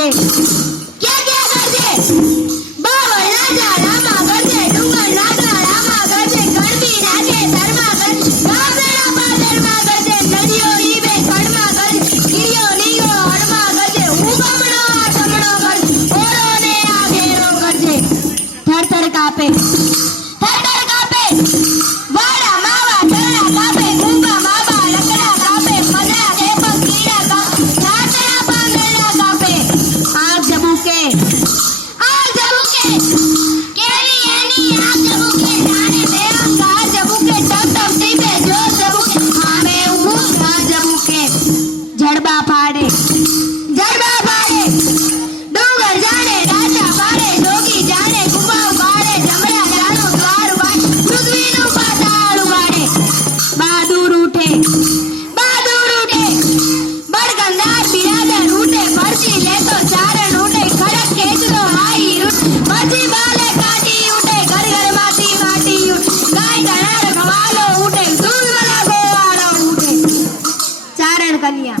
કરજે क्या करजे बावळ राजा रामा करजे डुंगर नागरा रामा करजे गणबी नाचे धर्मा करजे गामड़ा पादरमा करजे नदियो ईबे कड़मा करजे गिरियो नीगो हड़मा करजे उगमणो आठमणो करजे ओरो ने आ घेरो करजे थर कापे वाड़ा मावा चरણા कापे गुंगा माबा लकड़ा कापे मदरा देपक कीड़ा कापे नाचड़ा पांगड़ा कापे आग जबूके केरी एनी आग जबूके जाने देवा का जबूके टप टप टीपे जो जबूके आमे उगू का जबूके जड़बा फाड़े डूंगर जाने राजा पाड़े जोगी जाने गुफा उगाड़े जमरा जानो द्वार उगाड़े पृथ्वीનું પાતાળ ઉગાડે બહાદુર ઉઠે બળગંદાર બિરાદર ઉઠે પરથી લેતો ચારણ ઉઠે ખડક ખેંચતો હાઈ ઉઠે પછી બાલે કાટી ઉઠે ઘર માંથી માટી ઉઠે ગાય ધણાર ખવાલો ઉઠે દૂધવાળા ગોવાળો ઉઠે ચારણ કન્યા